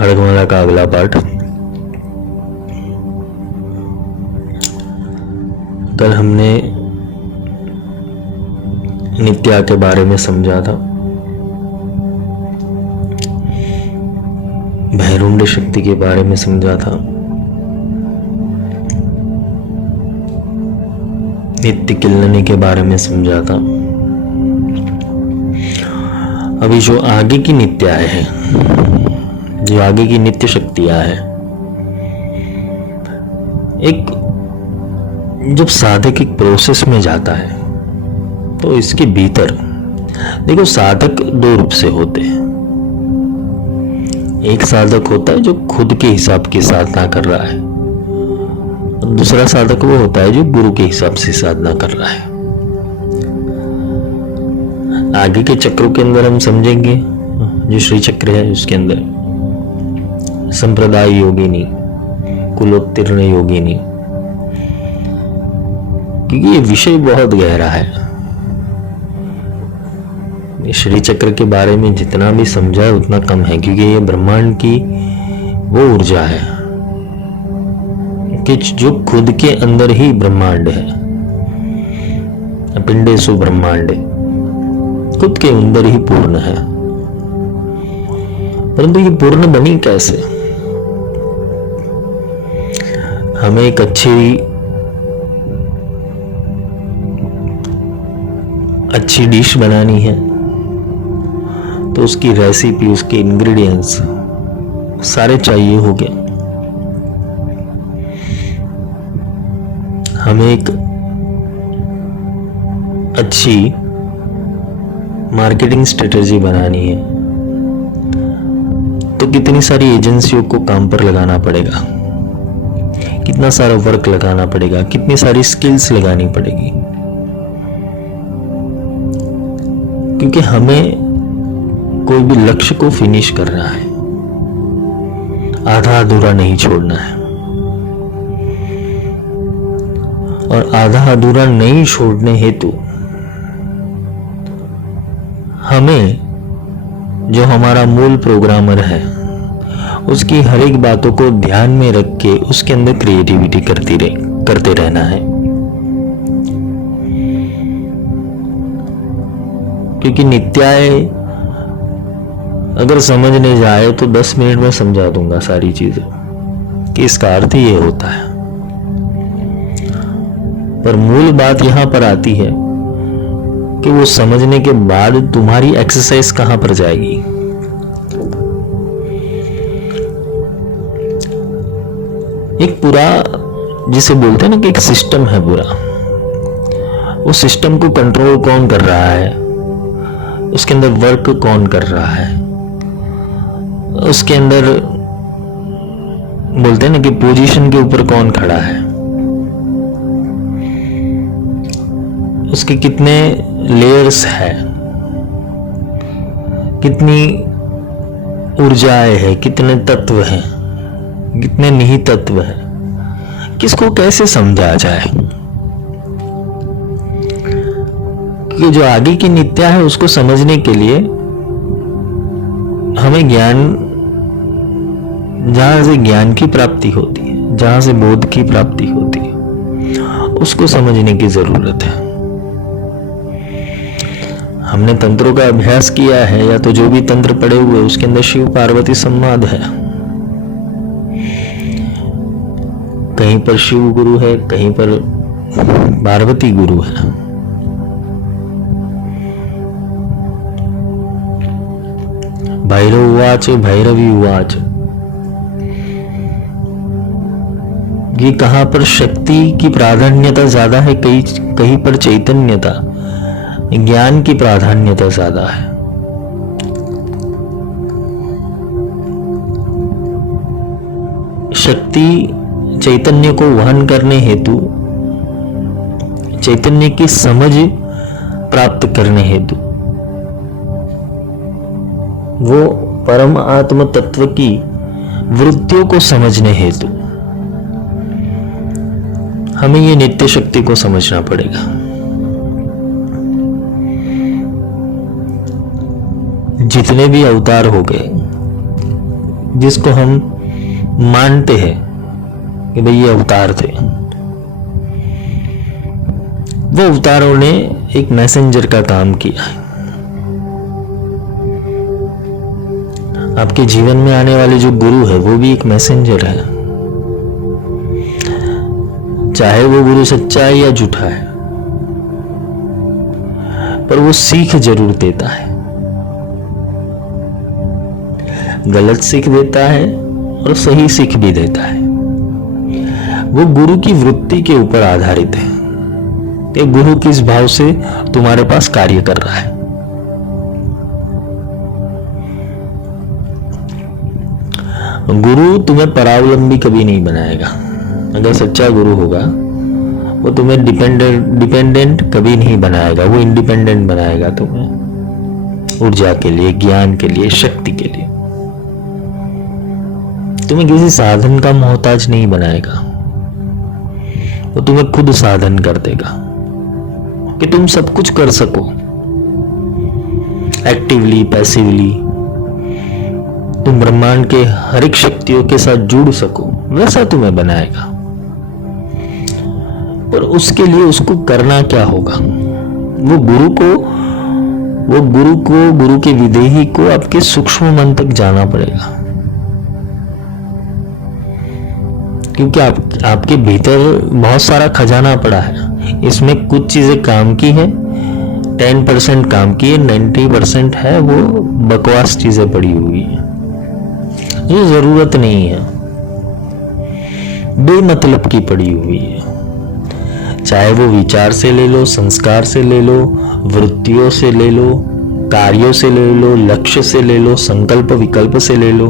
खड़गमाला का अगला पार्ट। कल हमने नित्या के बारे में समझा था, भैरुंड शक्ति के बारे में समझा था, नित्य किल्लनी के बारे में समझा था। अभी जो आगे की नित्याएं हैं, जो आगे की नित्य शक्तियां हैं, एक जब साधक एक प्रोसेस में जाता है तो इसके भीतर देखो, साधक दो रूप से होते हैं। एक साधक होता है जो खुद के हिसाब की साधना कर रहा है, दूसरा साधक वो होता है जो गुरु के हिसाब से साधना कर रहा है। आगे के चक्रों के अंदर हम समझेंगे, जो श्री चक्र है उसके अंदर संप्रदाय योगिनी, कुलोत्तीर्ण योगिनी, क्योंकि ये विषय बहुत गहरा है। श्री चक्र के बारे में जितना भी समझा है उतना कम है, क्योंकि ये ब्रह्मांड की वो ऊर्जा है कि जो खुद के अंदर ही ब्रह्मांड है, पिंडेसु ब्रह्मांड, खुद के अंदर ही पूर्ण है। परंतु ये पूर्ण बनी कैसे? हमें एक अच्छी डिश बनानी है तो उसकी रेसिपी, उसके इंग्रेडिएंट्स सारे चाहिए हो गए। हमें एक अच्छी मार्केटिंग स्ट्रेटेजी बनानी है तो कितनी सारी एजेंसियों को काम पर लगाना पड़ेगा, कितना सारा वर्क लगाना पड़ेगा, कितनी सारी स्किल्स लगानी पड़ेगी, क्योंकि हमें कोई भी लक्ष्य को फिनिश करना है, आधा अधूरा नहीं छोड़ना है। और आधा अधूरा नहीं छोड़ने हेतु हमें जो हमारा मूल प्रोग्रामर है उसकी हर एक बातों को ध्यान में रख के उसके अंदर क्रिएटिविटी करते रहना है। क्योंकि नित्याय अगर समझने जाए तो 10 मिनट में समझा दूंगा सारी चीजें कि इसका अर्थ ये होता है, पर मूल बात यहां पर आती है कि वो समझने के बाद तुम्हारी एक्सरसाइज कहां पर जाएगी। एक पूरा जिसे बोलते हैं ना कि एक सिस्टम है पूरा, उस सिस्टम को कंट्रोल कौन कर रहा है, उसके अंदर वर्क कौन कर रहा है, उसके अंदर बोलते हैं ना कि पोजीशन के ऊपर कौन खड़ा है, उसके कितने लेयर्स है, कितनी ऊर्जाएं है, कितने तत्व हैं, कितने निहित तत्व है, किसको कैसे समझा जाए। कि जो आगे की नित्या है उसको समझने के लिए हमें ज्ञान, जहां से ज्ञान की प्राप्ति होती है, जहां से बोध की प्राप्ति होती है, उसको समझने की जरूरत है। हमने तंत्रों का अभ्यास किया है, या तो जो भी तंत्र पड़े हुए उसके अंदर शिव पार्वती संवाद है, कहीं पर शिव गुरु है, कहीं पर पार्वती गुरु है। भैरव उवाच भैरवी उवाच, ये कहां पर शक्ति की प्राधान्यता ज्यादा है, कहीं पर चैतन्यता, ज्ञान की प्राधान्यता ज्यादा है। शक्ति चैतन्य को वहन करने हेतु, चैतन्य की समझ प्राप्त करने हेतु, वो परम आत्म तत्व की वृत्तियों को समझने हेतु हमें ये नित्य शक्ति को समझना पड़ेगा। जितने भी अवतार हो गए, जिसको हम मानते हैं कि भाई ये अवतार थे, वो अवतारों ने एक मैसेंजर का काम किया है। आपके जीवन में आने वाले जो गुरु है वो भी एक मैसेंजर है, चाहे वो गुरु सच्चा है या झूठा है, पर वो सीख जरूर देता है। गलत सीख देता है और सही सीख भी देता है। वो गुरु की वृत्ति के ऊपर आधारित है कि गुरु किस भाव से तुम्हारे पास कार्य कर रहा है। गुरु तुम्हें परावलंबी कभी नहीं बनाएगा। अगर सच्चा गुरु होगा वो तुम्हें डिपेंडेंट कभी नहीं बनाएगा, वो इंडिपेंडेंट बनाएगा तुम्हें ऊर्जा के लिए, ज्ञान के लिए, शक्ति के लिए। तुम्हें किसी साधन का मोहताज नहीं बनाएगा, वो तुम्हें खुद साधन कर देगा कि तुम सब कुछ कर सको, एक्टिवली, पैसिवली, तुम ब्रह्मांड के हर एक शक्तियों के साथ जुड़ सको, वैसा तुम्हें बनाएगा। पर उसके लिए उसको करना क्या होगा? वो गुरु के विदेही को आपके सूक्ष्म मन तक जाना पड़ेगा, क्योंकि आपके भीतर बहुत सारा खजाना पड़ा है। इसमें कुछ चीजें काम की है, 10% काम की है, 90% है वो बकवास चीजें पड़ी हुई है, ये जरूरत नहीं है, बेमतलब की पड़ी हुई है। चाहे वो विचार से ले लो, संस्कार से ले लो, वृत्तियों से ले लो, कार्यों से ले लो, लक्ष्य से ले लो, संकल्प विकल्प से ले लो।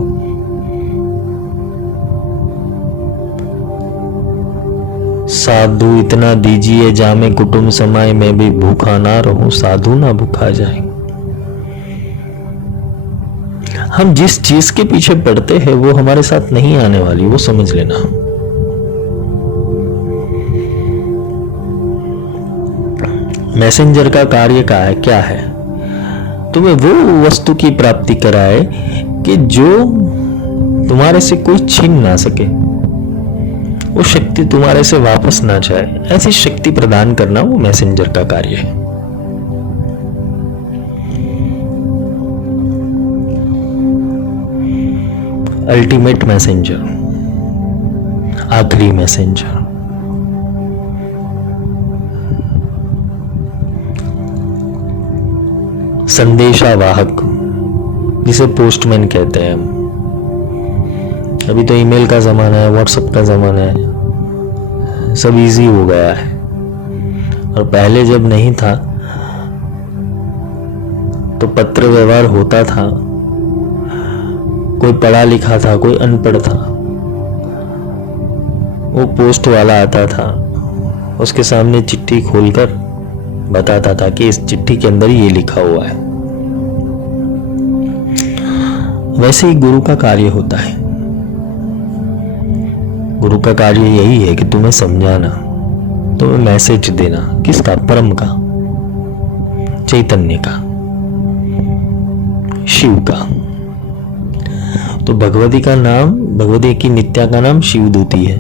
साधु इतना दीजिए जामे कुटुंब समाए, मैं भी भूखा ना रहूं, साधु ना भूखा जाए। हम जिस चीज के पीछे पड़ते हैं वो हमारे साथ नहीं आने वाली, वो समझ लेना। मैसेंजर का कार्य क्या है? तुम्हें वो वस्तु की प्राप्ति कराए कि जो तुम्हारे से कोई छीन ना सके, वो शक्ति तुम्हारे से वापस ना जाए, ऐसी शक्ति प्रदान करना वो मैसेंजर का कार्य है। अल्टीमेट मैसेंजर, आखिरी मैसेंजर, संदेशावाहक, जिसे पोस्टमैन कहते हैं। अभी तो ईमेल का जमाना है, व्हाट्सएप का जमाना है, सब इजी हो गया है। और पहले जब नहीं था तो पत्र व्यवहार होता था, कोई पढ़ा लिखा था, कोई अनपढ़ था, वो पोस्ट वाला आता था, उसके सामने चिट्ठी खोलकर बताता था कि इस चिट्ठी के अंदर ये लिखा हुआ है। वैसे ही गुरु का कार्य होता है। गुरु का कार्य यही है कि तुम्हें समझाना, तुम्हें मैसेज देना। किसका? परम का, चैतन्य का, शिव का। तो भगवती का नाम, भगवती की नित्या का नाम शिवदूती है।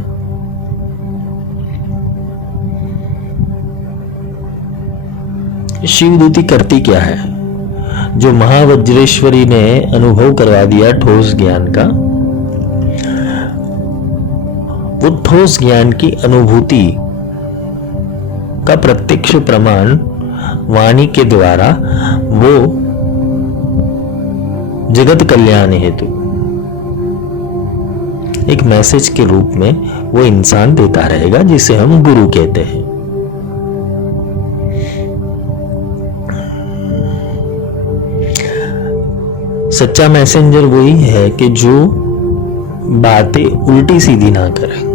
शिवदूती करती क्या है? जो महावज्रेश्वरी ने अनुभव करवा दिया ठोस ज्ञान का, वो ठोस ज्ञान की अनुभूति का प्रत्यक्ष प्रमाण वाणी के द्वारा वो जगत कल्याण हेतु एक मैसेज के रूप में वो इंसान देता रहेगा, जिसे हम गुरु कहते हैं। सच्चा मैसेंजर वही है कि जो बातें उल्टी सीधी ना करे,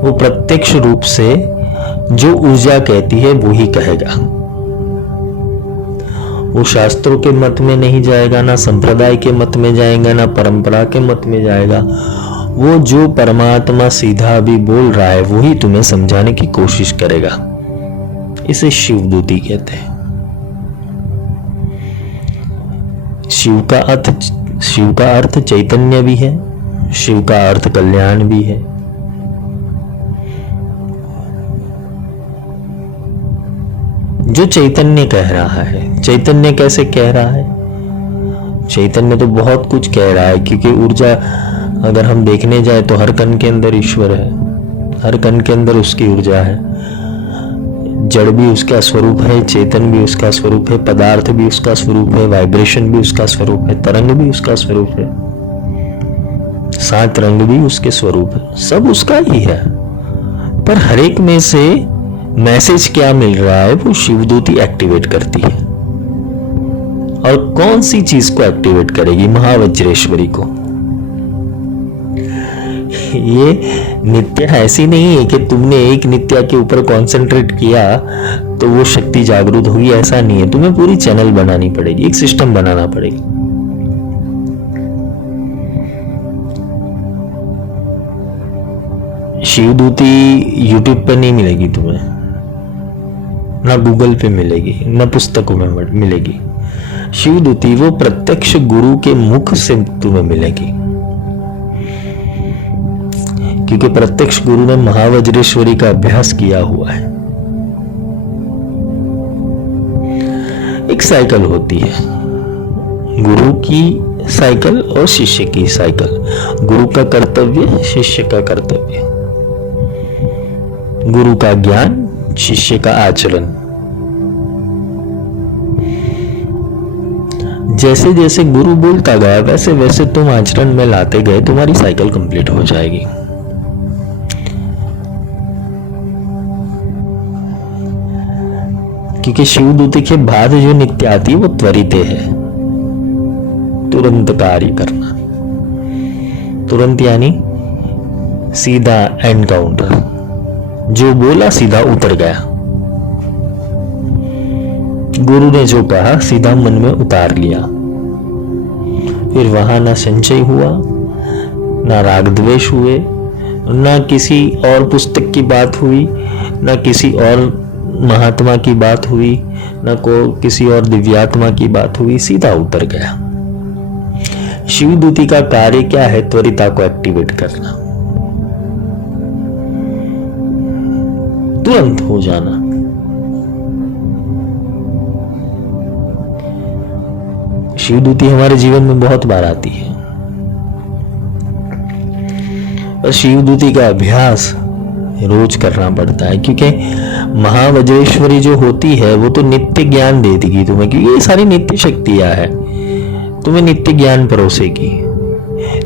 वो प्रत्यक्ष रूप से जो ऊर्जा कहती है वो ही कहेगा। वो शास्त्रों के मत में नहीं जाएगा, ना संप्रदाय के मत में जाएगा, ना परंपरा के मत में जाएगा। वो जो परमात्मा सीधा भी बोल रहा है वही तुम्हें समझाने की कोशिश करेगा। इसे शिवदूती कहते हैं। शिव का अर्थ शिव का अर्थ चैतन्य भी है, शिव का अर्थ कल्याण भी है। जो चैतन्य कह रहा है, चैतन्य कैसे कह रहा है? चैतन्य तो बहुत कुछ कह रहा है, क्योंकि ऊर्जा अगर हम देखने जाए तो हर कण के अंदर ईश्वर है, हर कण के अंदर उसकी ऊर्जा है। जड़ भी उसका स्वरूप है, चेतन भी उसका स्वरूप है, पदार्थ भी उसका स्वरूप है, वाइब्रेशन भी उसका स्वरूप है, तरंग भी उसका स्वरूप है, 7 रंग भी उसके स्वरूप है, सब उसका ही है। पर हर एक में से मैसेज क्या मिल रहा है, वो शिवदूती एक्टिवेट करती है। और कौन सी चीज को एक्टिवेट करेगी? महावज्रेश्वरी को। ये नित्या ऐसी नहीं है कि तुमने एक नित्या के ऊपर कंसंट्रेट किया तो वो शक्ति जागृत होगी, ऐसा नहीं है। तुम्हें पूरी चैनल बनानी पड़ेगी, एक सिस्टम बनाना पड़ेगा। शिवदूती यूट्यूब पे नहीं मिलेगी तुम्हें, ना गूगल पे मिलेगी, ना पुस्तकों में मिलेगी। शिवदूती वो प्रत्यक्ष गुरु के मुख से तुम्हें मिलेगी, क्योंकि प्रत्यक्ष गुरु ने महावज्रेश्वरी का अभ्यास किया हुआ है। एक साइकिल होती है, गुरु की साइकिल और शिष्य की साइकिल। गुरु का कर्तव्य, शिष्य का कर्तव्य। गुरु का ज्ञान, शिष्य का आचरण। जैसे जैसे गुरु बोलता गया वैसे वैसे तुम आचरण में लाते गए, तुम्हारी साइकिल कंप्लीट हो जाएगी। क्योंकि शिवदूती के बाद जो नित्य आती है वो त्वरित है, तुरंत कार्य करना। तुरंत यानी सीधा एनकाउंटर, जो बोला सीधा उतर गया। गुरु ने जो कहा सीधा मन में उतार लिया। फिर वहां ना संचय हुआ, ना राग द्वेष हुए, ना किसी और पुस्तक की बात हुई, ना किसी और महात्मा की बात हुई, ना किसी और दिव्यात्मा की बात हुई, सीधा उतर गया। शिवदूती का कार्य क्या है? त्वरिता को एक्टिवेट करना, तुरंत हो जाना। शिवदूती हमारे जीवन में बहुत बार आती है, और शिवदूती का अभ्यास रोज करना पड़ता है, क्योंकि महावज्रेश्वरी जो होती है वो तो नित्य ज्ञान दे देगी तुम्हें, क्योंकि ये सारी नित्य शक्तियां है। तुम्हें नित्य ज्ञान परोसेगी,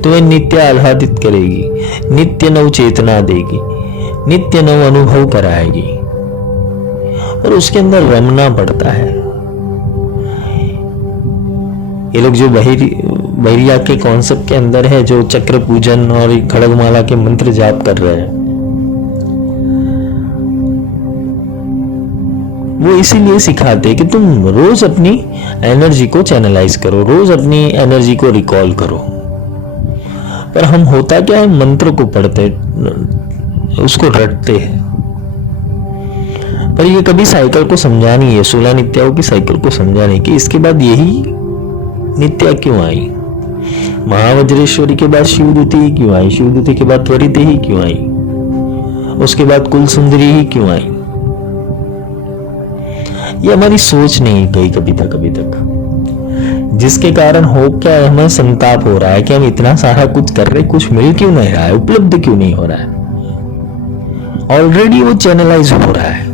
तुम्हें नित्य आह्लादित करेगी, नित्य नव चेतना देगी, नित्य नव अनुभव कराएगी, और उसके अंदर रमना पड़ता है। ये लोग जो बहिरिया के कॉन्सेप्ट के अंदर है, जो चक्र पूजन और खड़गमाला के मंत्र जाप कर रहे हैं, वो इसीलिए सिखाते हैं कि तुम रोज अपनी एनर्जी को चैनलाइज करो, रोज अपनी एनर्जी को रिकॉल करो। पर हम होता क्या है, मंत्र को पढ़ते, उसको रटते हैं, पर ये कभी साइकिल को समझा नहीं है, 16 नित्याओं की साइकिल को समझा नहीं कि इसके बाद यही नित्या क्यों आई, महावज्रेश्वरी के बाद शिवदूती ही क्यों आई, शिवदूती के बाद त्वरित ही क्यों आई, उसके बाद कुल सुंदरी ही क्यों आई। ये हमारी सोच नहीं गई कभी तक, जिसके कारण हो क्या है, हमें संताप हो रहा है कि हम इतना सारा कुछ कर रहे, कुछ मिल क्यों नहीं रहा है, उपलब्ध क्यों नहीं हो रहा है। ऑलरेडी वो चैनलाइज हो रहा है।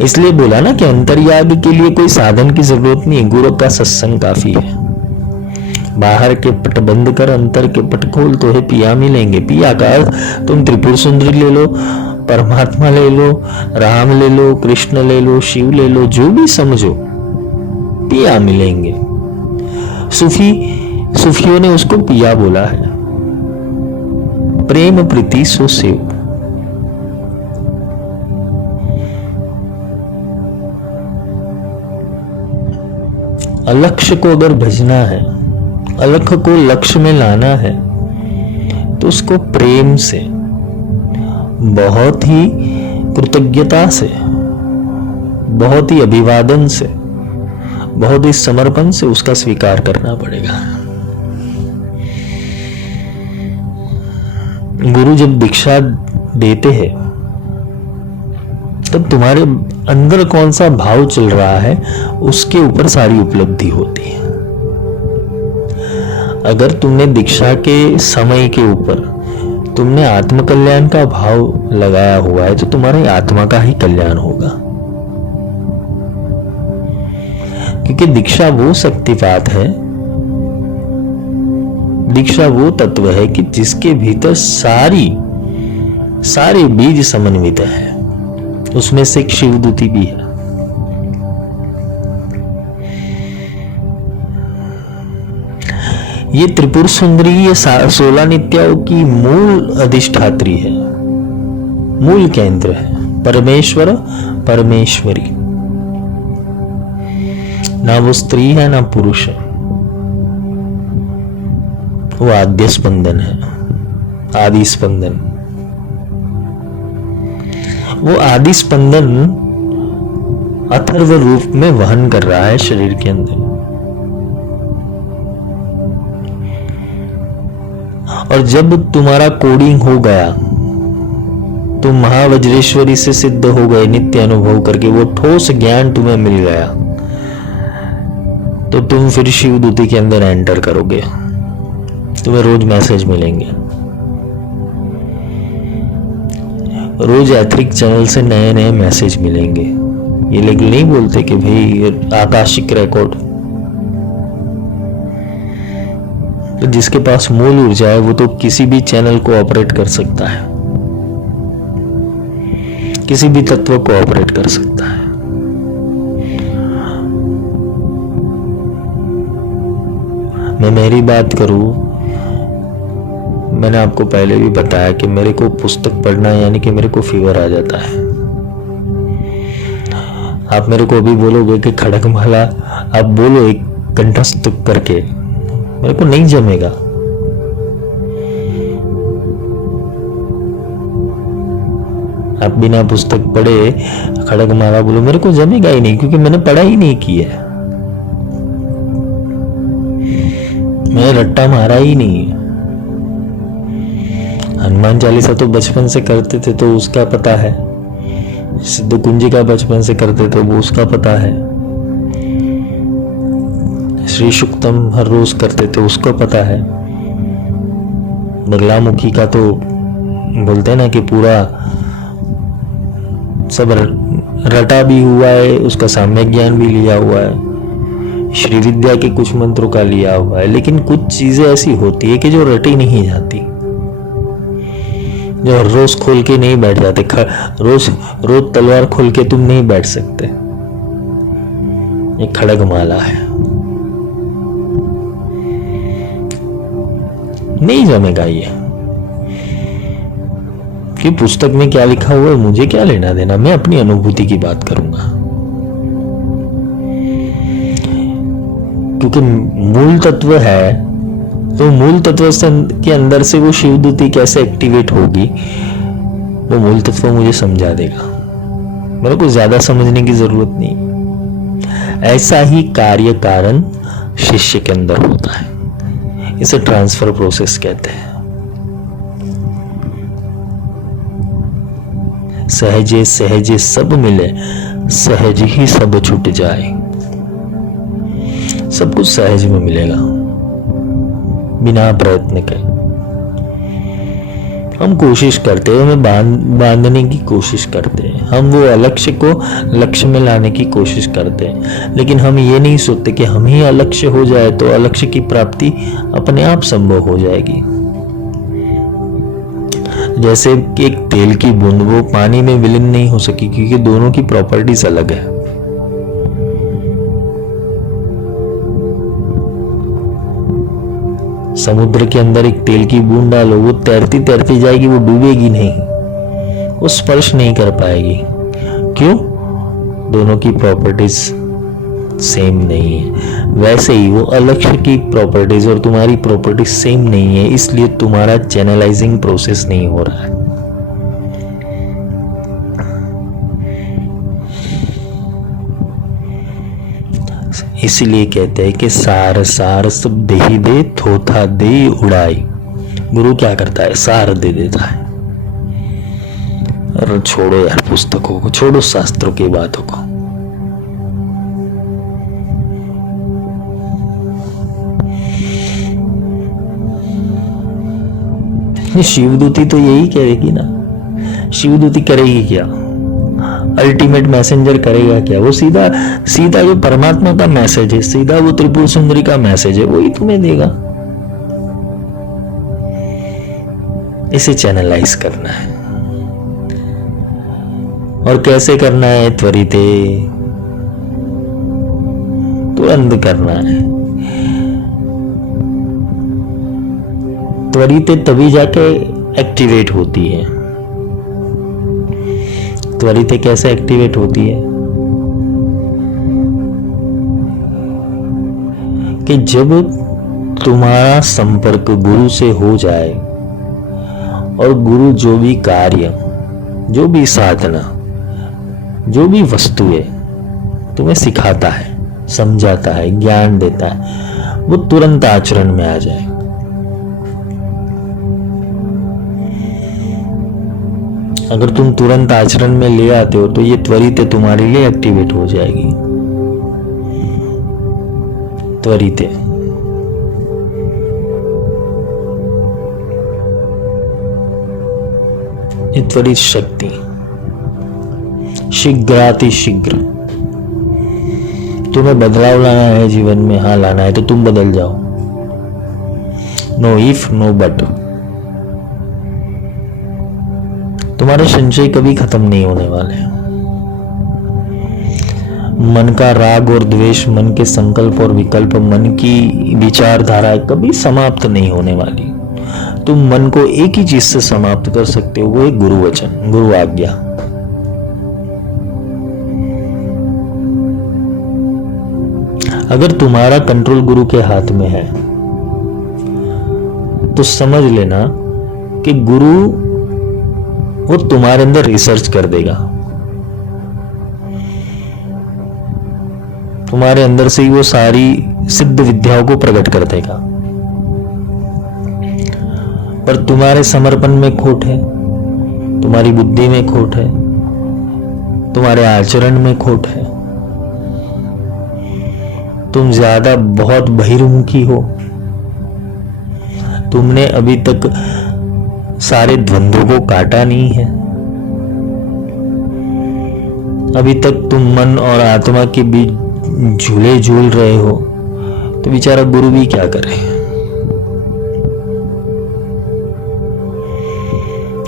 इसलिए बोला ना कि अंतर्याग के लिए कोई साधन की जरूरत नहीं, गुरु का सत्संग काफी है। बाहर के पट बंद कर, अंतर के पट खोल, तो है पिया मिलेंगे। पिया का तुम त्रिपुर सुंदरी ले लो, परमात्मा ले लो, राम ले लो, कृष्ण ले लो, शिव ले लो, जो भी समझो, पिया मिलेंगे। सूफियों ने उसको पिया बोला है। प्रेम प्रीति सो सेव। अलक्ष्य को अगर भजना है, अलख को लक्ष्य में लाना है, तो उसको प्रेम से, बहुत ही कृतज्ञता से, बहुत ही अभिवादन से बहुत ही समर्पण से उसका स्वीकार करना पड़ेगा। गुरु जब दीक्षा देते हैं तब तुम्हारे अंदर कौन सा भाव चल रहा है उसके ऊपर सारी उपलब्धि होती है। अगर तुमने दीक्षा के समय के ऊपर तुमने आत्म कल्याण का भाव लगाया हुआ है तो तुम्हारी आत्मा का ही कल्याण होगा, क्योंकि दीक्षा वो शक्तिपात है, दीक्षा वो तत्व है कि जिसके भीतर सारे बीज समन्वित है। उसमें से एक शिवदूती भी है। ये त्रिपुर सुंदरी ये 16 नित्याओं की मूल अधिष्ठात्री है, मूल केंद्र है। परमेश्वर परमेश्वरी, ना वो स्त्री है ना पुरुष है, वो आद्य स्पंदन है, आदि स्पंदन। वो आदि स्पंदन अथर्व रूप में वहन कर रहा है शरीर के अंदर। और जब तुम्हारा कोडिंग हो गया, तुम महावज्रेश्वरी से सिद्ध हो गए नित्य अनुभव करके, वो ठोस ज्ञान तुम्हें मिल गया, तो तुम फिर शिवदूती के अंदर एंटर करोगे। तुम्हें रोज मैसेज मिलेंगे, रोज एथरिक चैनल से नए नए मैसेज मिलेंगे। ये लोग नहीं बोलते कि भाई आकाशिक रिकॉर्ड, तो जिसके पास मूल ऊर्जा है वो तो किसी भी चैनल को ऑपरेट कर सकता है, किसी भी तत्व को ऑपरेट कर सकता है। मैं मेरी बात करूं, मैंने आपको पहले भी बताया कि मेरे को पुस्तक पढ़ना यानी कि मेरे को फीवर आ जाता है। आप मेरे को अभी बोलोगे कि खड़गमाला आप बोलो एक कंठस्थ करके, मेरे को नहीं जमेगा। आप बिना पुस्तक पढ़े खड़गमाला बोलो, मेरे को जमेगा ही नहीं, क्योंकि मैंने पढ़ा ही नहीं किया है, मैंने रट्टा मारा ही नहीं है। हनुमान चालीसा तो बचपन से करते थे तो उसका पता है, सिद्ध कुंजी का बचपन से करते थे वो उसका पता है, श्री सुक्तम हर रोज करते थे उसको पता है, बगलामुखी का तो बोलते हैं ना कि पूरा सब रटा भी हुआ है, उसका साम्यक ज्ञान भी लिया हुआ है, श्री विद्या के कुछ मंत्रों का लिया हुआ है। लेकिन कुछ चीजें ऐसी होती है कि जो रटी नहीं जाती, जो रोज खोल के नहीं बैठ जाते। रोज तलवार खोल के तुम नहीं बैठ सकते। ये खड़गमाला है, नहीं जमेगा ये। कि पुस्तक में क्या लिखा हुआ है मुझे क्या लेना देना, मैं अपनी अनुभूति की बात करूंगा। क्योंकि मूल तत्व है, तो मूल तत्व के अंदर से वो शिवदूती कैसे एक्टिवेट होगी वो मूल तत्व मुझे समझा देगा, मेरे को ज्यादा समझने की जरूरत नहीं। ऐसा ही कार्य कारण शिष्य के अंदर होता है, इसे ट्रांसफर प्रोसेस कहते हैं। सहजे सहजे सब मिले, सहज ही सब छूट जाए। सब कुछ सहज में मिलेगा बिना प्रयत्न के। हम कोशिश करते हैं, हमें बांधने की कोशिश करते हैं, हम वो अलक्ष्य को लक्ष्य में लाने की कोशिश करते हैं, लेकिन हम ये नहीं सोचते कि हम ही अलक्ष्य हो जाए तो अलक्ष्य की प्राप्ति अपने आप संभव हो जाएगी। जैसे कि एक तेल की बूंद वो पानी में विलीन नहीं हो सकी, क्योंकि दोनों की प्रॉपर्टीज अलग है। समुद्र के अंदर एक तेल की बूंद डालो, वो तैरती तैरती जाएगी, वो डूबेगी नहीं, वो स्पर्श नहीं कर पाएगी। क्यों? दोनों की प्रॉपर्टीज सेम नहीं है। वैसे ही वो अलक्ष्य की प्रॉपर्टीज और तुम्हारी प्रॉपर्टीज सेम नहीं है, इसलिए तुम्हारा चैनलाइजिंग प्रोसेस नहीं हो रहा है। इसीलिए कहते हैं कि सार सार सब दे ही दे, थोथा दे उड़ाई। गुरु क्या करता है? सार दे देता है। और छोड़ो यार पुस्तकों को, छोड़ो शास्त्रों की बातों को। शिवदूती तो यही करेगी ना। शिवदूती करेगी क्या? अल्टीमेट मैसेंजर करेगा क्या? वो सीधा सीधा जो परमात्मा का मैसेज है, सीधा वो त्रिपुर सुंदरी का मैसेज है, वही तुम्हें देगा। इसे चैनलाइज करना है। और कैसे करना है? त्वरित, तुरंत करना है। त्वरित तभी जाके एक्टिवेट होती है। त्वरित कैसे एक्टिवेट होती है? कि जब तुम्हारा संपर्क गुरु से हो जाए और गुरु जो भी कार्य, जो भी साधना, जो भी वस्तु है तुम्हें सिखाता है, समझाता है, ज्ञान देता है, वो तुरंत आचरण में आ जाए। अगर तुम तुरंत आचरण में ले आते हो तो ये त्वरित तुम्हारे लिए एक्टिवेट हो जाएगी। त्वरित ये त्वरित शक्ति, शीघ्राति शीघ्र। तुम्हें बदलाव लाना है जीवन में, हाँ लाना है तो तुम बदल जाओ। No if no but. तुम्हारे संशय कभी खत्म नहीं होने वाले। मन का राग और द्वेष, मन के संकल्प और विकल्प, मन की विचारधारा कभी समाप्त नहीं होने वाली। तुम मन को एक ही चीज से समाप्त कर सकते हो, वो है गुरु वचन, गुरु आज्ञा। अगर तुम्हारा कंट्रोल गुरु के हाथ में है तो समझ लेना कि गुरु वो तुम्हारे अंदर रिसर्च कर देगा। तुम्हारे अंदर से ही वो सारी सिद्ध विद्याओं को प्रकट कर देगा। पर तुम्हारे समर्पण में खोट है, तुम्हारी बुद्धि में खोट है, तुम्हारे आचरण में खोट है। तुम ज्यादा बहुत बहिर्मुखी हो। तुमने अभी तक सारे द्वंद्वों को काटा नहीं है। अभी तक तुम मन और आत्मा के बीच झूले झूल रहे हो, तो बेचारा गुरु भी क्या करे।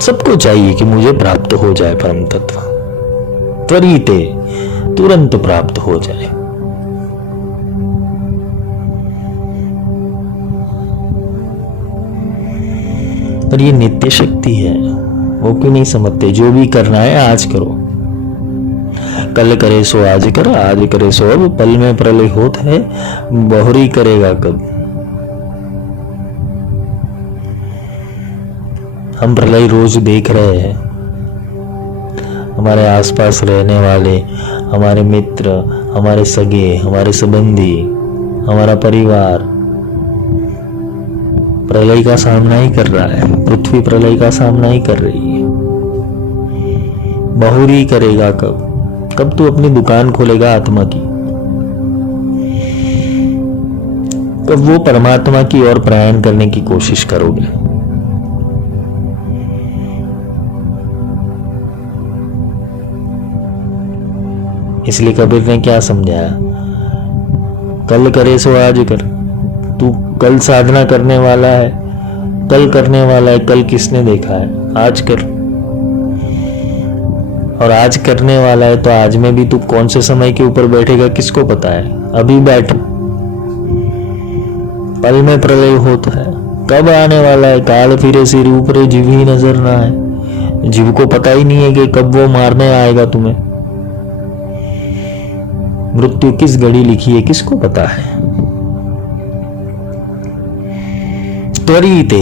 सबको चाहिए कि मुझे प्राप्त हो जाए परम तत्व, त्वरित तुरंत प्राप्त हो जाए। पर ये नित्य शक्ति है, वो क्यों नहीं समझते? जो भी करना है आज करो, कल करे सो आज कर, आज करे सो अब, पल में प्रलय होत है, बहुरी करेगा कब। हम प्रलय रोज देख रहे हैं। हमारे आसपास रहने वाले, हमारे मित्र, हमारे सगे, हमारे संबंधी, हमारा परिवार प्रलय का सामना ही कर रहा है। पृथ्वी प्रलय का सामना ही कर रही है। बहुरी करेगा कब? कब तू अपनी दुकान खोलेगा आत्मा की? कब वो परमात्मा की ओर प्रयाण करने की कोशिश करोगे? इसलिए कबीर ने क्या समझाया? कल करे सो आज कर। तू कल साधना करने वाला है, कल करने वाला है, कल किसने देखा है? आज कर। और आज करने वाला है तो आज में भी तू कौन से समय के ऊपर बैठेगा किसको पता है? अभी बैठ। पल में प्रलय होता है, कब आने वाला है? काल फिरे सिर ऊपरे, जीव ही नजर ना है। जीव को पता ही नहीं है कि कब वो मारने आएगा तुम्हें। मृत्यु किस घड़ी लिखी है किसको पता है? त्वरित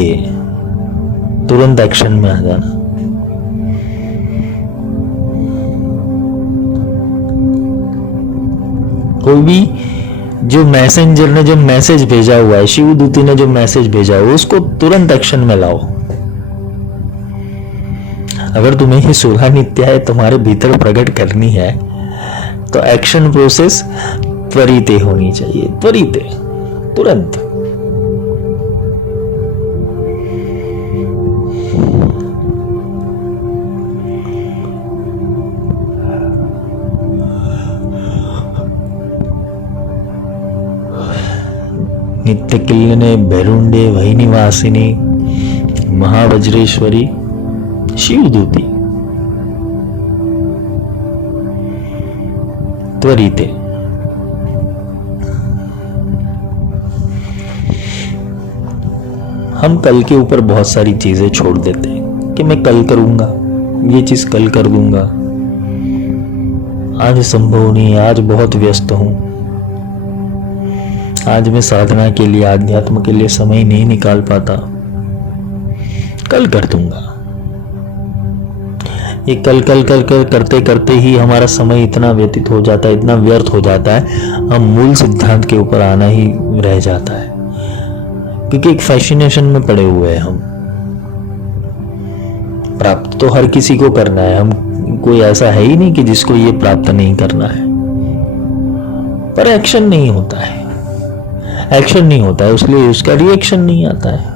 तुरंत एक्शन में आ जाना। कोई भी जो मैसेंजर ने जो मैसेज भेजा हुआ है, शिवदूती ने जो मैसेज भेजा हुआ है, उसको तुरंत एक्शन में लाओ। अगर तुम्हें ये 16 नित्याएं तुम्हारे भीतर प्रकट करनी है तो एक्शन प्रोसेस त्वरित होनी चाहिए, त्वरित, तुरंत। नित्य किल्लने भैरुंडे वही निवासिनी महावज्रेश्वरी शिवदूती त्वरिते। हम कल के ऊपर बहुत सारी चीजें छोड़ देते हैं कि मैं कल करूंगा, ये चीज कल कर दूंगा, आज संभव नहीं, आज बहुत व्यस्त हूं, आज मैं साधना के लिए, आध्यात्म के लिए समय नहीं निकाल पाता, कल कर दूंगा। ये कल कल कल कल करते करते ही हमारा समय इतना व्यतीत हो जाता है, इतना व्यर्थ हो जाता है, हम मूल सिद्धांत के ऊपर आना ही रह जाता है, क्योंकि एक फैसिनेशन में पड़े हुए हैं हम। प्राप्त तो हर किसी को करना है, हम कोई ऐसा है ही नहीं कि जिसको ये प्राप्त नहीं करना है, पर एक्शन नहीं होता है, एक्शन नहीं होता है, इसलिए उसका रिएक्शन नहीं आता है।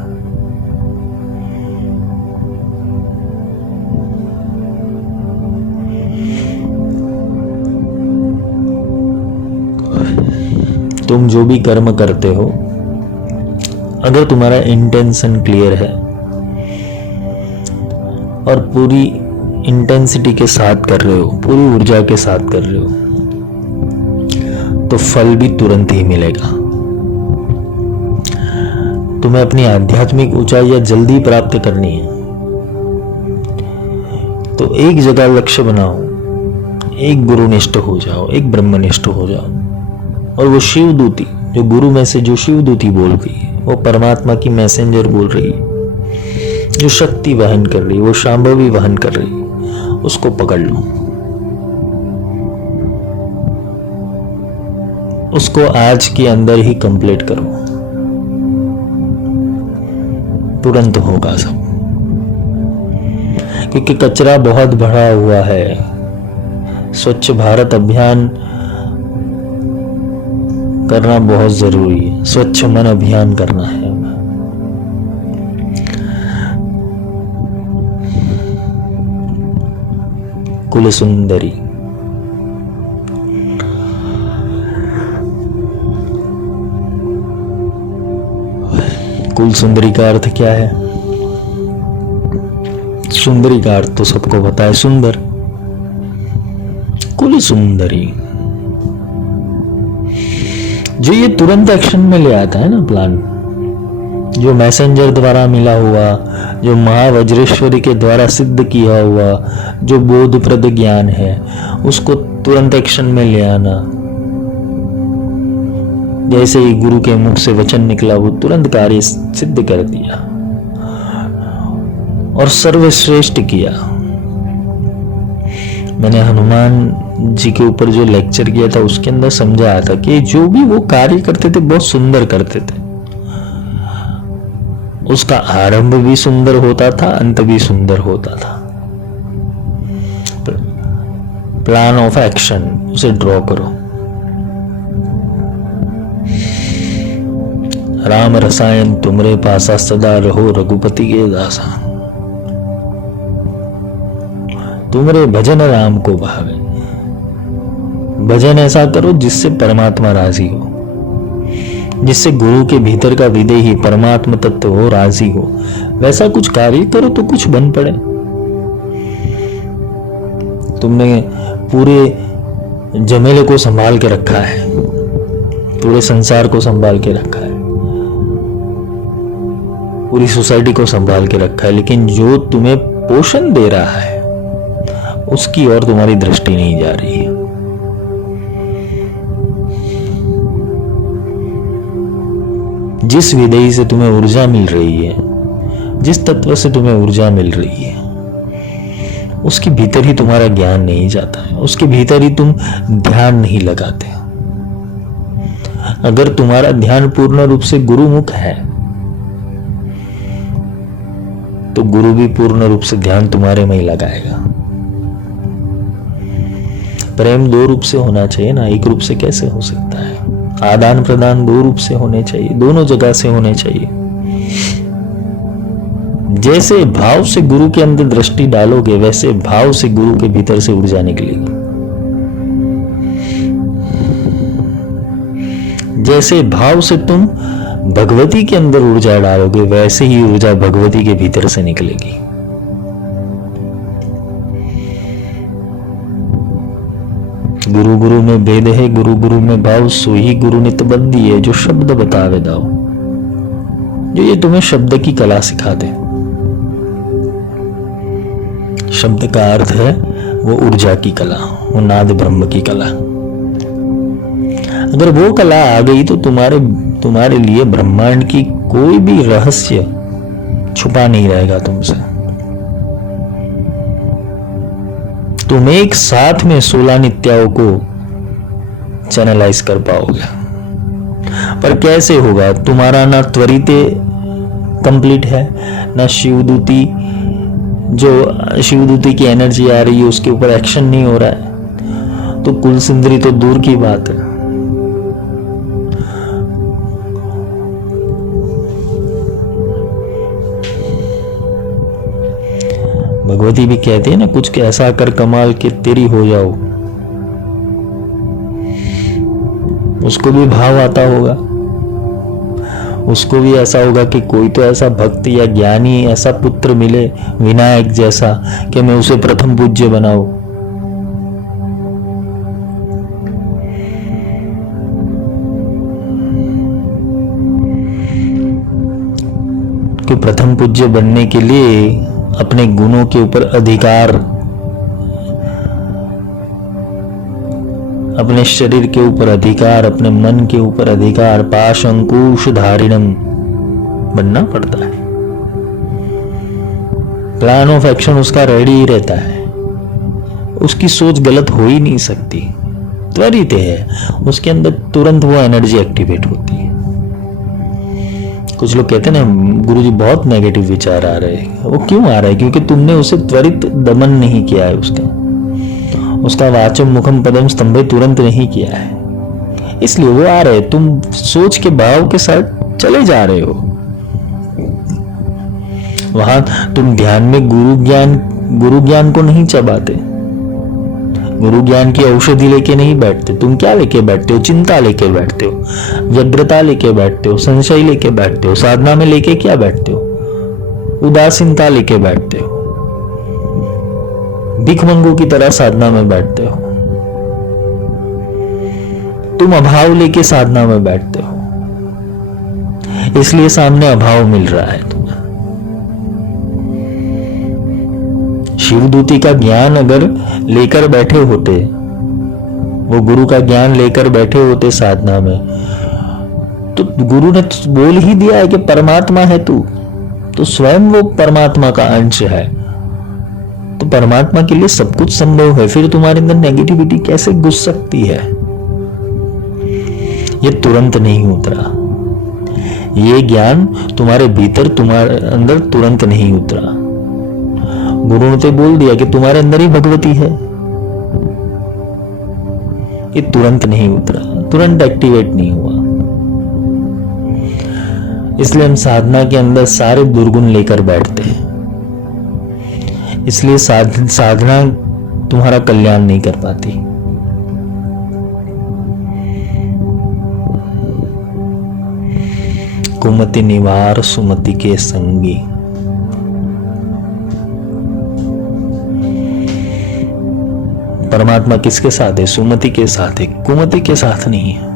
तुम जो भी कर्म करते हो, अगर तुम्हारा इंटेंशन क्लियर है और पूरी इंटेंसिटी के साथ कर रहे हो, पूरी ऊर्जा के साथ कर रहे हो, तो फल भी तुरंत ही मिलेगा। तुम्हें अपनी आध्यात्मिक ऊंचाइयां जल्दी प्राप्त करनी है तो एक जगह लक्ष्य बनाओ, एक गुरुनिष्ठ हो जाओ, एक ब्रह्मनिष्ठ हो जाओ, और वो शिवदूती जो गुरु में से जो शिवदूती बोल रही है, वो परमात्मा की मैसेंजर बोल रही है, जो शक्ति वहन कर रही है, वो शांभवी वहन कर रही है, उसको पकड़ लो, उसको आज के अंदर ही कंप्लीट करो, तुरंत होगा सब। क्योंकि कचरा बहुत भरा हुआ है, स्वच्छ भारत अभियान करना बहुत जरूरी है, स्वच्छ मन अभियान करना है। कुल सुंदरी, कुल सुंदरी का अर्थ क्या है? सुंदरी का अर्थ तो सबको पता है, सुंदर। कुल सुंदरी जो ये तुरंत एक्शन में ले आता है ना प्लान, जो मैसेंजर द्वारा मिला हुआ, जो महावज्रेश्वरी के द्वारा सिद्ध किया हुआ जो बोधप्रद ज्ञान है, उसको तुरंत एक्शन में ले आना। जैसे ही गुरु के मुख से वचन निकला, वो तुरंत कार्य सिद्ध कर दिया और सर्वश्रेष्ठ किया। मैंने हनुमान जी के ऊपर जो लेक्चर किया था उसके अंदर समझाया था कि जो भी वो कार्य करते थे बहुत सुंदर करते थे, उसका आरंभ भी सुंदर होता था, अंत भी सुंदर होता था। प्लान ऑफ एक्शन उसे ड्रॉ करो। राम रसायन तुमरे पासा, सदा रहो रघुपति के दासा। तुमरे भजन राम को भावे। भजन ऐसा करो जिससे परमात्मा राजी हो, जिससे गुरु के भीतर का विदेही परमात्मा तत्व हो राजी हो। वैसा कुछ कार्य करो तो कुछ बन पड़े। तुमने पूरे जमेले को संभाल के रखा है, पूरे संसार को संभाल के रखा है, पूरी सोसाइटी को संभाल के रखा है, लेकिन जो तुम्हें पोषण दे रहा है उसकी ओर तुम्हारी दृष्टि नहीं जा रही है। जिस विदेही से तुम्हें ऊर्जा मिल रही है, जिस तत्व से तुम्हें ऊर्जा मिल रही है, उसके भीतर ही तुम्हारा ज्ञान नहीं जाता है, उसके भीतर ही तुम ध्यान नहीं लगाते। अगर तुम्हारा ध्यान पूर्ण रूप से गुरुमुख है तो गुरु भी पूर्ण रूप से ध्यान तुम्हारे में ही लगाएगा। प्रेम दो रूप से होना चाहिए ना, एक रूप से कैसे हो सकता है? आदान प्रदान दो रूप से होने चाहिए, दोनों जगह से होने चाहिए। जैसे भाव से गुरु के अंदर दृष्टि डालोगे वैसे भाव से गुरु के भीतर से ऊर्जा निकलेगी। जैसे भाव से तुम भगवती के अंदर ऊर्जा डालोगे वैसे ही ऊर्जा भगवती के भीतर से निकलेगी। गुरु गुरु में भेद है, गुरु गुरु में भाव, सोही गुरु नित बंदी है, जो शब्द बतावे दाओ, जो ये तुम्हें शब्द की कला सिखा दे। शब्द का अर्थ है वो ऊर्जा की कला, वो नाद ब्रह्म की कला। अगर वो कला आ गई तो तुम्हारे लिए ब्रह्मांड की कोई भी रहस्य छुपा नहीं रहेगा तुमसे। तुम एक साथ में 16 नित्याओं को चैनलाइज कर पाओगे। पर कैसे होगा? तुम्हारा ना त्वरिते कंप्लीट है, ना शिवदूती, जो शिवदूती की एनर्जी आ रही है उसके ऊपर एक्शन नहीं हो रहा है, तो कुल सिंदरी तो दूर की बात है। भगवती भी कहती है ना, कुछ ऐसा कर कमाल के तेरी हो जाओ। उसको भी भाव आता होगा, उसको भी ऐसा होगा कि कोई तो ऐसा भक्त या ज्ञानी, ऐसा पुत्र मिले विनायक जैसा कि मैं उसे प्रथम पूज्य बनाऊं। कि प्रथम पूज्य बनने के लिए अपने गुणों के ऊपर अधिकार, अपने शरीर के ऊपर अधिकार, अपने मन के ऊपर अधिकार, पाश अंकुश धारिणम बनना पड़ता है। प्लान ऑफ एक्शन उसका रेडी ही रहता है, उसकी सोच गलत हो ही नहीं सकती, त्वरित है, उसके अंदर तुरंत वो एनर्जी एक्टिवेट होती है। कुछ लोग कहते हैं ना, गुरुजी बहुत नेगेटिव विचार आ रहे हैं। वो क्यों आ रहा है? क्योंकि तुमने उसे त्वरित दमन नहीं किया है, उसका वाचम मुखम पदम स्तंभे तुरंत नहीं किया है, इसलिए वो आ रहे। तुम सोच के भाव के साथ चले जा रहे हो। वहां तुम ध्यान में गुरु ज्ञान को नहीं चबाते, गुरु ज्ञान की औषधि लेके नहीं बैठते। तुम क्या लेके बैठते हो? चिंता लेके बैठते हो, व्यग्रता लेके बैठते हो, संशय लेके बैठते हो। साधना में लेके क्या बैठते हो? उदासीनता लेके बैठते हो, भिखमंगों की तरह साधना में बैठते हो। तुम अभाव लेके साधना में बैठते हो, इसलिए सामने अभाव मिल रहा है तुम्हें। शिवदूती का ज्ञान अगर लेकर बैठे होते, वो गुरु का ज्ञान लेकर बैठे होते साधना में, तो गुरु ने बोल ही दिया है कि परमात्मा है तू, तो स्वयं वो परमात्मा का अंश है, तो परमात्मा के लिए सब कुछ संभव है। फिर तुम्हारे अंदर नेगेटिविटी कैसे घुस सकती है? ये तुरंत नहीं उतरा, ये ज्ञान तुम्हारे भीतर, तुम्हारे अंदर तुरंत नहीं उतरा। गुरु ने तो बोल दिया कि तुम्हारे अंदर ही भगवती है, ये तुरंत नहीं उतरा, तुरंत एक्टिवेट नहीं हुआ। इसलिए हम साधना के अंदर सारे दुर्गुण लेकर बैठते हैं, इसलिए साधना तुम्हारा कल्याण नहीं कर पाती। कुमति निवार सुमति के संगी, परमात्मा किसके साथ है? सुमति के साथ है, कुमति के साथ नहीं है।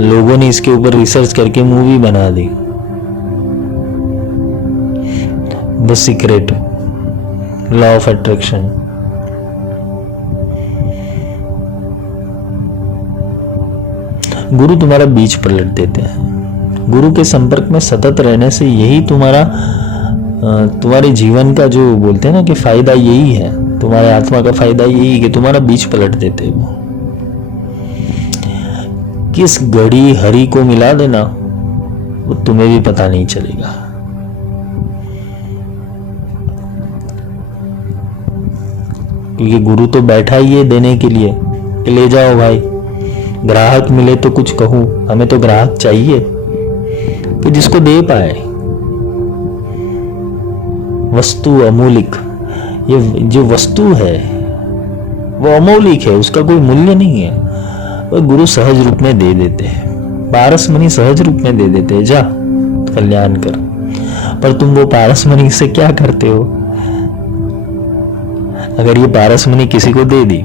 लोगों ने इसके ऊपर रिसर्च करके मूवी बना दी, the secret, law of attraction. गुरु तुम्हारा बीज पलट देते हैं। गुरु के संपर्क में सतत रहने से यही तुम्हारे जीवन का, जो बोलते हैं ना कि फायदा यही है, तुम्हारे आत्मा का फायदा यही है कि तुम्हारा बीज पलट देते हैं वो। किस घड़ी हरि को मिला देना वो तुम्हें भी पता नहीं चलेगा। क्योंकि गुरु तो बैठा ही है देने के लिए कि ले जाओ भाई, ग्राहक मिले तो कुछ कहूं, हमें तो ग्राहक चाहिए कि जिसको दे पाए। वस्तु अमूलिक, ये जो वस्तु है वो अमौलिक है, उसका कोई मूल्य नहीं है। वो गुरु सहज रूप में दे देते हैं, पारसमणि सहज रूप में दे देते हैं, जा कल्याण कर। पर तुम वो पारसमणि से क्या करते हो? अगर ये पारसमणि किसी को दे दी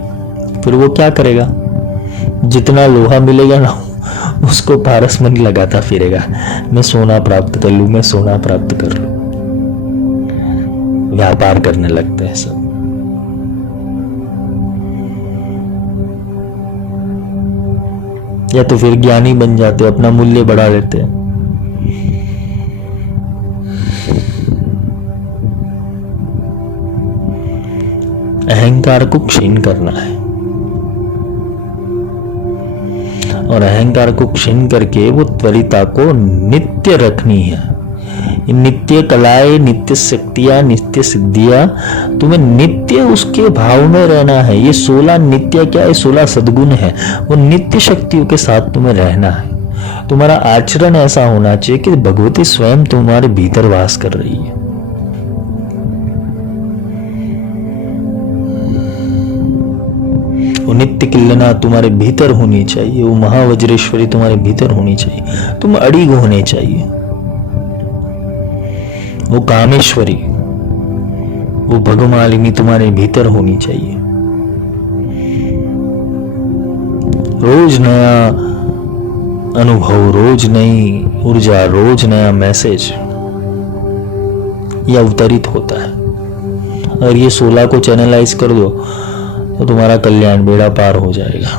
फिर वो क्या करेगा? जितना लोहा मिलेगा ना उसको पारसमणि लगाता फिरेगा, मैं सोना प्राप्त कर लूं, मैं सोना प्राप्त कर लूं। व्यापार करने लगते हैं सब। या तो फिर ज्ञानी बन जाते, अपना मूल्य बढ़ा लेते हैं। अहंकार को क्षीण करना है और अहंकार को क्षीण करके वो त्वरिता को नित्य रखनी है। नित्य कलाएं, नित्य शक्तियां, नित्य सिद्धियां, तुम्हें नित्य उसके भाव में रहना है। ये 16 नित्य क्या है? 16 सद्गुण है। वो नित्य शक्तियों के साथ तुम्हें रहना है। तुम्हारा आचरण ऐसा होना चाहिए कि भगवती स्वयं तुम्हारे भीतर वास कर रही है। वो नित्य किल्लना तुम्हारे भीतर होनी चाहिए, वो महावज्रेश्वरी तुम्हारे भीतर होनी चाहिए, तुम अड़िग होने चाहिए। वो कामेश्वरी, वो भगमालिनी तुम्हारे भीतर होनी चाहिए। रोज नया अनुभव, रोज नई ऊर्जा, रोज नया मैसेज ये अवतरित होता है। अगर ये 16 को चैनलाइज कर दो तो तुम्हारा कल्याण बेड़ा पार हो जाएगा।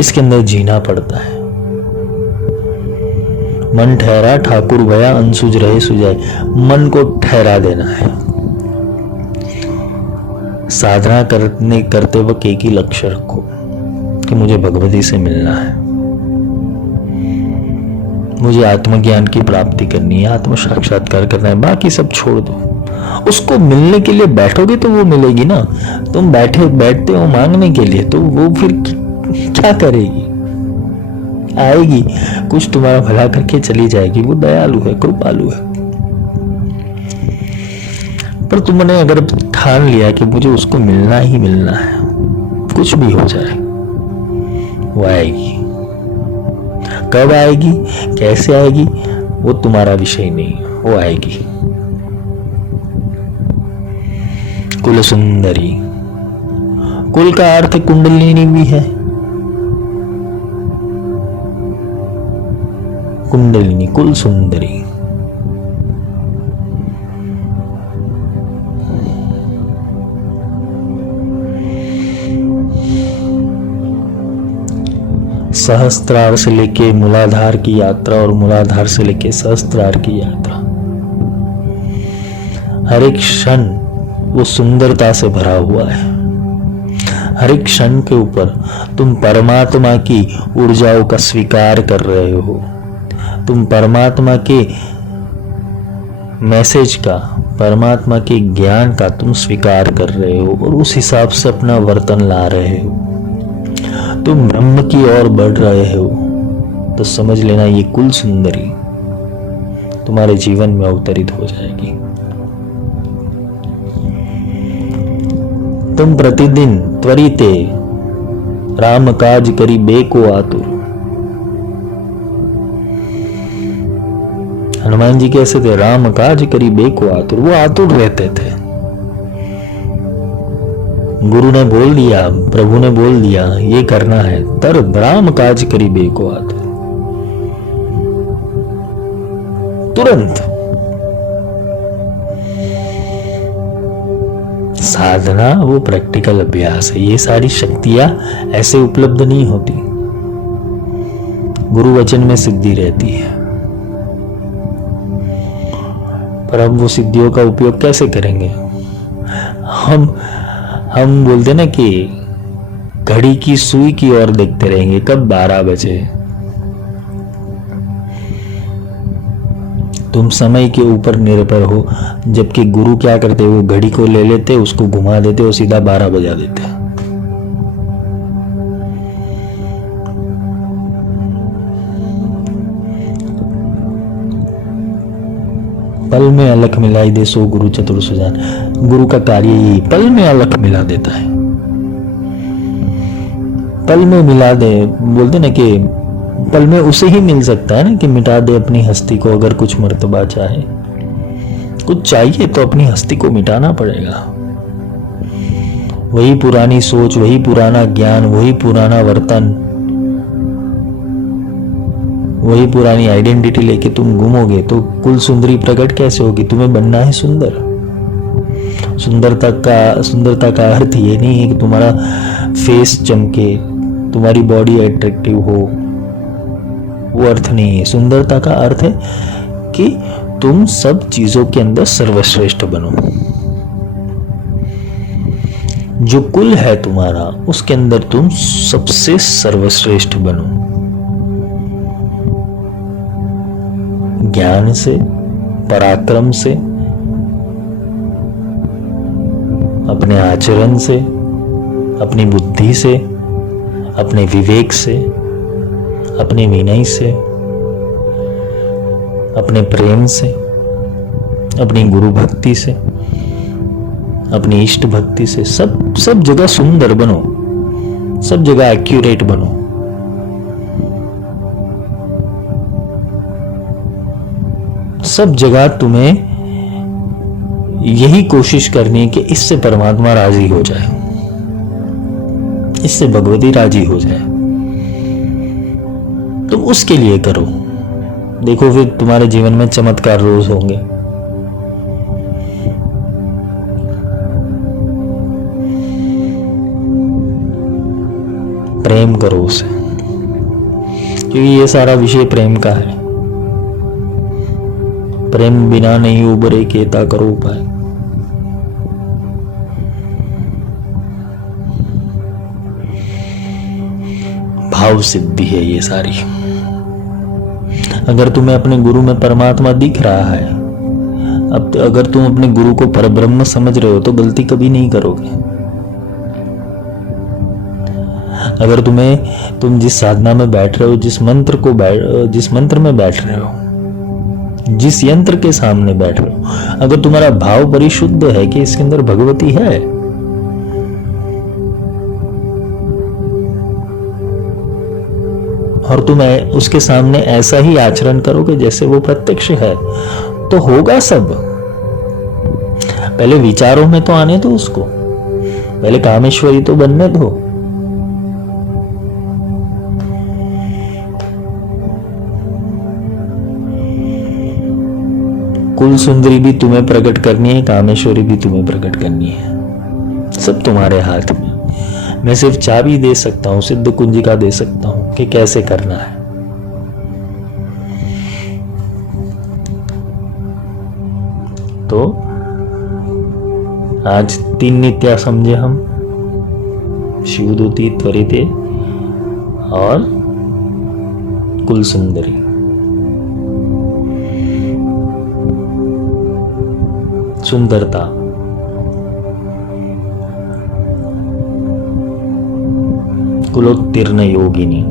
इसके अंदर जीना पड़ता है। मन ठहरा ठाकुर भया, अनसुझ रहे सुझाए। मन को ठहरा देना है। साधना करते वक्त एक ही लक्ष्य रखो कि मुझे भगवती से मिलना है, मुझे आत्मज्ञान की प्राप्ति करनी है, आत्म साक्षात्कार करना है। बाकी सब छोड़ दो। उसको मिलने के लिए बैठोगे तो वो मिलेगी ना। तुम बैठते हो मांगने के लिए तो वो फिर क्या करेगी? आएगी, कुछ तुम्हारा भला करके चली जाएगी। वो दयालु है, कृपालु है। पर तुमने अगर ठान लिया कि मुझे उसको मिलना ही मिलना है, कुछ भी हो जाए, वो आएगी। कब आएगी, कैसे आएगी, वो तुम्हारा विषय नहीं, वो आएगी। कुल सुंदरी, कुल का अर्थ कुंडलिनी भी है। कुंडलिनी, कुल सुंदरी। सहस्त्रार से लेके मूलाधार की यात्रा और मूलाधार से लेके सहस्त्रार की यात्रा, हर एक क्षण वो सुंदरता से भरा हुआ है। हर एक क्षण के ऊपर तुम परमात्मा की ऊर्जाओं का स्वीकार कर रहे हो। तुम परमात्मा के मैसेज का, परमात्मा के ज्ञान का तुम स्वीकार कर रहे हो और उस हिसाब से अपना वर्तन ला रहे हो। तुम ब्रह्म की ओर बढ़ रहे हो। तो समझ लेना ये कुल सुंदरी तुम्हारे जीवन में अवतरित हो जाएगी। तुम प्रतिदिन त्वरिते राम काज करी बेको आतुर। हनुमान जी कैसे थे? राम काज करी बेको आतुर, वो आतुर रहते थे। गुरु ने बोल दिया, प्रभु ने बोल दिया ये करना है, तर राम काज करी बेको आतुर, तुरंत। साधना वो प्रैक्टिकल अभ्यास है। ये सारी शक्तियां ऐसे उपलब्ध नहीं होती, गुरु वचन में सिद्धि रहती है। पर हम वो सिद्धियों का उपयोग कैसे करेंगे? हम बोलते ना कि घड़ी की सुई की ओर देखते रहेंगे, कब 12 बजे। तुम समय के ऊपर निर्भर हो, जबकि गुरु क्या करते, वो घड़ी को ले लेते, उसको घुमा देते और सीधा 12 बजा देते। पल में अलख मिलाई दे सो गुरु चतुर सुजान। गुरु का कार्य यही, पल में अलख मिला देता है। पल में मिला दे, बोलते ना कि पल में उसे ही मिल सकता है ना कि मिटा दे अपनी हस्ती को, अगर कुछ मर्तबा चाहे। कुछ चाहिए तो अपनी हस्ती को मिटाना पड़ेगा। वही पुरानी सोच, वही पुराना ज्ञान, वही पुराना वर्तन, वही पुरानी आइडेंटिटी लेके तुम घूमोगे तो कुल सुंदरी प्रकट कैसे होगी? तुम्हें बनना है सुंदर। सुंदरता का अर्थ ये नहीं है कि तुम्हारा फेस चमके, तुम्हारी बॉडी अट्रैक्टिव हो, वो अर्थ नहीं है। सुंदरता का अर्थ है कि तुम सब चीजों के अंदर सर्वश्रेष्ठ बनो। जो कुल है तुम्हारा, उसके अंदर तुम सबसे सर्वश्रेष्ठ बनो। ज्ञान से, पराक्रम से, अपने आचरण से, अपनी बुद्धि से, अपने विवेक से, अपने विनय से, अपने प्रेम से, अपनी गुरु भक्ति से, अपनी इष्ट भक्ति से, सब जगह सुंदर बनो, सब जगह एक्यूरेट बनो। सब जगह तुम्हें यही कोशिश करनी है कि इससे परमात्मा राजी हो जाए, इससे भगवती राजी हो जाए। तुम उसके लिए करो, देखो फिर तुम्हारे जीवन में चमत्कार रोज होंगे। प्रेम करो उसे, क्योंकि ये सारा विषय प्रेम का है। प्रेम बिना नहीं उबरे, केता करो उपाय। भाव सिद्धि है ये सारी। अगर तुम्हें अपने गुरु में परमात्मा दिख रहा है, अब अगर तुम अपने गुरु को परब्रह्म समझ रहे हो, तो गलती कभी नहीं करोगे। अगर तुम जिस साधना में बैठ रहे हो, जिस मंत्र में बैठ रहे हो, जिस यंत्र के सामने बैठ रहे हो, अगर तुम्हारा भाव परिशुद्ध है कि इसके अंदर भगवती है, और तुम उसके सामने ऐसा ही आचरण करोगे जैसे वो प्रत्यक्ष है, तो होगा सब। पहले विचारों में तो आने दो उसको, पहले कामेश्वरी तो बनने दो। कुल सुंदरी भी तुम्हें प्रकट करनी है, कामेश्वरी भी तुम्हें प्रकट करनी है, सब तुम्हारे हाथ में। मैं सिर्फ चाबी दे सकता हूं, सिद्ध कुंजिका दे सकता हूं कि कैसे करना है। तो आज 3 नित्या समझे हम, शिवदूती, त्वरिते और कुल सुंदरी। सुंदरता, कुलोत्तीर्ण योगिनी।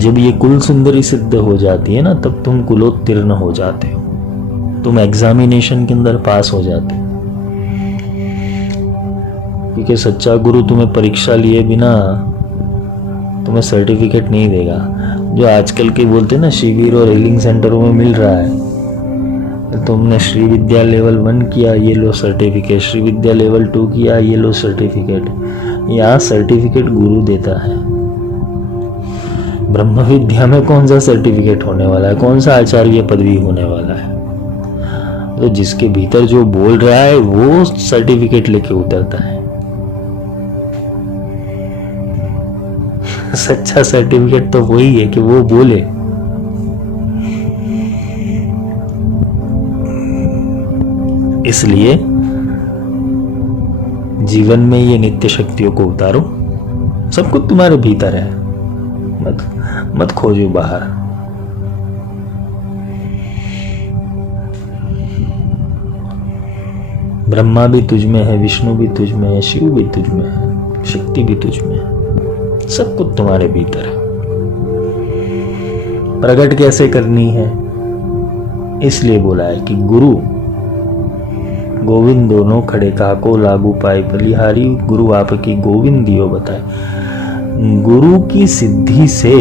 जब ये कुल सुंदरी सिद्ध हो जाती है ना, तब तुम कुलोत्तीर्ण हो जाते हो, तुम एग्जामिनेशन के अंदर पास हो जाते हो। क्योंकि सच्चा गुरु तुम्हें परीक्षा लिए बिना तुम्हें सर्टिफिकेट नहीं देगा। जो आजकल के बोलते हैं ना, शिविर और हीलिंग सेंटरों में मिल रहा है, तुमने श्री विद्या लेवल 1 किया, ये लो सर्टिफिकेट, श्री विद्या लेवल 2 किया, ये लो सर्टिफिकेट। यहाँ सर्टिफिकेट गुरु देता है। ब्रह्म विद्या में कौन सा सर्टिफिकेट होने वाला है, कौन सा आचार्य पदवी होने वाला है? तो जिसके भीतर जो बोल रहा है वो सर्टिफिकेट लेके उतरता है। सच्चा सर्टिफिकेट तो वही है कि वो बोले। इसलिए जीवन में ये नित्य शक्तियों को उतारो। सब कुछ तुम्हारे भीतर है, मत खोजो बाहर। ब्रह्मा भी तुझ में है, विष्णु भी तुझ में है, शिव भी तुझ में है, शक्ति भी तुझ में है, सब कुछ तुम्हारे भीतर है। प्रकट कैसे करनी है, इसलिए बोला है कि गुरु गोविंद दोनों खड़े काको लागू पाए बलिहारी, गुरु आपकी गोविंद दियो बताए। गुरु की सिद्धि से,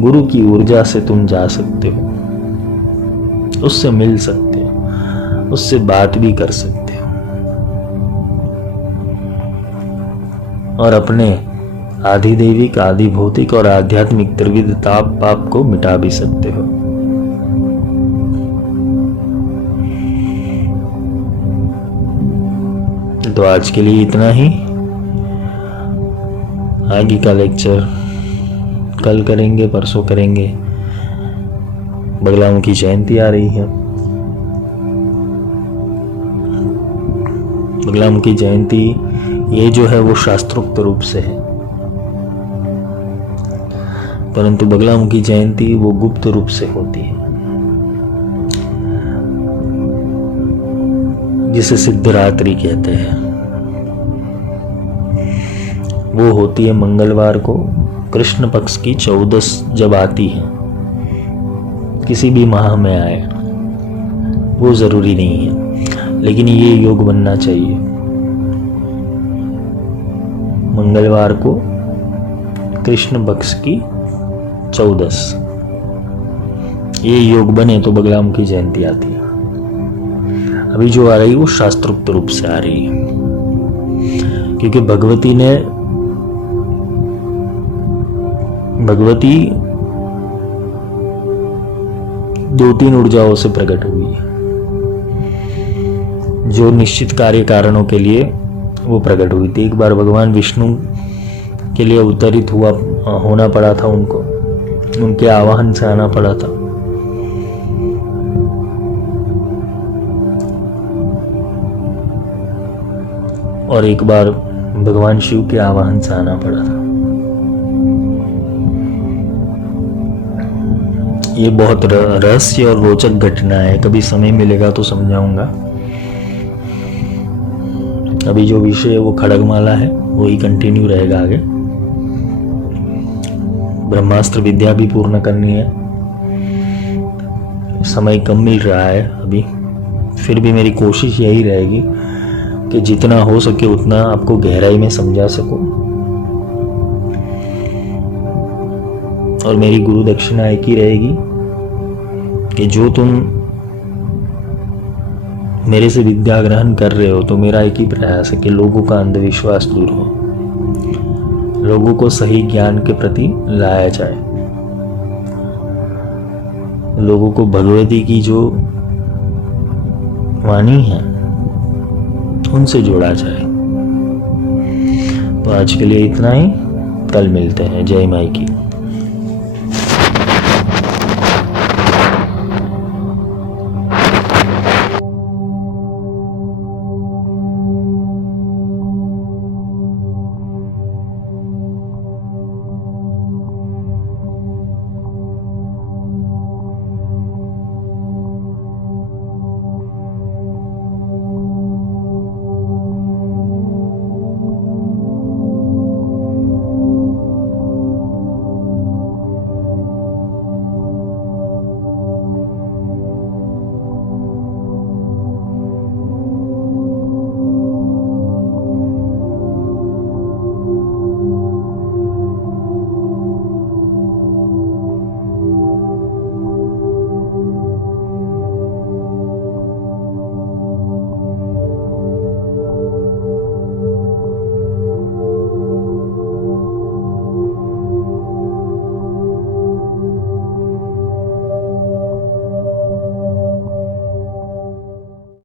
गुरु की ऊर्जा से तुम जा सकते हो, उससे मिल सकते हो, उससे बात भी कर सकते हो और अपने आधिदैविक, आदि भौतिक और आध्यात्मिक त्रिविध ताप पाप को मिटा भी सकते हो। तो आज के लिए इतना ही। आगे का लेक्चर कल करेंगे, परसों करेंगे। बगलामुखी जयंती आ रही है। बगलामुखी जयंती ये जो है वो शास्त्रोक्त रूप से है, परंतु बगलामुखी जयंती वो गुप्त रूप से होती है, जिसे सिद्धरात्रि कहते हैं। वो होती है मंगलवार को, कृष्ण पक्ष की 14 जब आती है, किसी भी माह में आए, वो जरूरी नहीं है, लेकिन ये योग बनना चाहिए। मंगलवार को कृष्ण पक्ष की 14 ये योग बने तो बगलामुखी जयंती आती है। अभी जो आ रही है वो शास्त्रोक्त रूप से आ रही है, क्योंकि भगवती 2-3 ऊर्जाओं से प्रकट हुई है, जो निश्चित कार्य कारणों के लिए वो प्रकट हुई थी। एक बार भगवान विष्णु के लिए अवतरित होना पड़ा था, उनको उनके आवाहन से आना पड़ा था। और एक बार भगवान शिव के आवाहन से आना पड़ा था। ये बहुत रहस्य और रोचक घटना है, कभी समय मिलेगा तो समझाऊंगा। अभी जो विषय है वो खड़गमाला है, वही कंटिन्यू रहेगा आगे। ब्रह्मास्त्र विद्या भी पूर्ण करनी है, समय कम मिल रहा है अभी, फिर भी मेरी कोशिश यही रहेगी कि जितना हो सके उतना आपको गहराई में समझा सकूं। और मेरी गुरु दक्षिणा एक ही रहेगी कि जो तुम मेरे से विद्या ग्रहण कर रहे हो, तो मेरा एक ही प्रयास है कि लोगों का अंधविश्वास दूर हो, लोगों को सही ज्ञान के प्रति लाया जाए, लोगों को भगवती की जो वाणी है उनसे जोड़ा जाए। तो आज के लिए इतना ही, कल मिलते हैं। जय माई की।